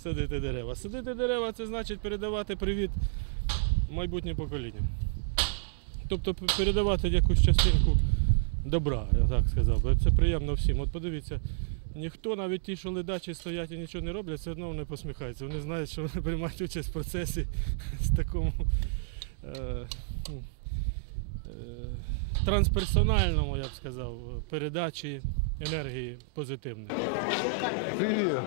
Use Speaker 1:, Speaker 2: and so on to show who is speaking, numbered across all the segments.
Speaker 1: садити дерева. Садити дерева це значить передавати привіт майбутнім поколінням. Тобто передавати якусь частинку добра, я так сказав. Це приємно всім. От подивіться, ніхто, навіть ті, що ледачі стоять і нічого не роблять, все одно вони посміхаються. Вони знають, що вони приймають участь в процесі з такому. Е, ну, е, трансперсональному, я б сказав, передачі енергії позитивної. Привіт.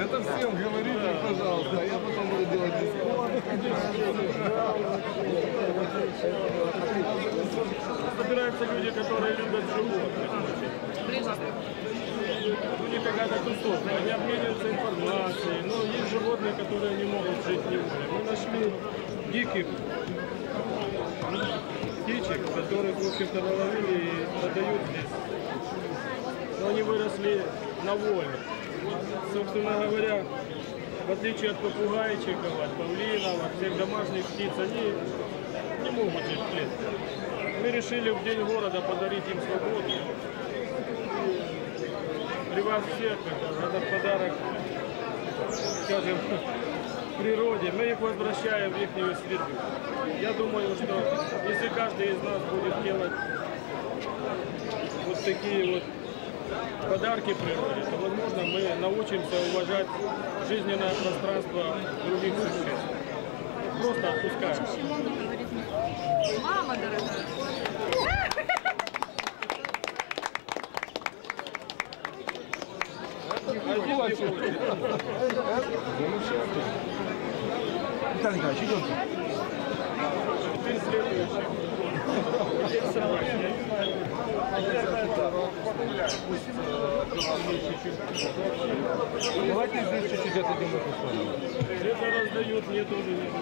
Speaker 2: Это всем говорите, пожалуйста, а я потом буду делать
Speaker 1: Собираются люди, которые любят животных. Тусовка, они обмениваются информацией. Но есть животные, которые не могут жить в неволе. Мы нашли диких птичек, которых, в общем-то, наловили и продают здесь. Но они выросли на воле. Собственно говоря, в отличие от попугайчиков, от павлинов, от всех домашних птиц, они не могут жить в клетке. Мы решили в день города подарить им свободу. Вас всех это, этот подарок, скажем, природе, мы их возвращаем в их среду. Я думаю, что если каждый из нас будет делать вот такие вот подарки природе, то, возможно, мы научимся уважать жизненное пространство других существ. Просто отпускаем.
Speaker 3: Мама дорогая.
Speaker 2: Виталий Николаевич, идемте. Давайте здесь чуть-чуть отойдем в эту сторону.
Speaker 1: Где-то раздают, мне тоже не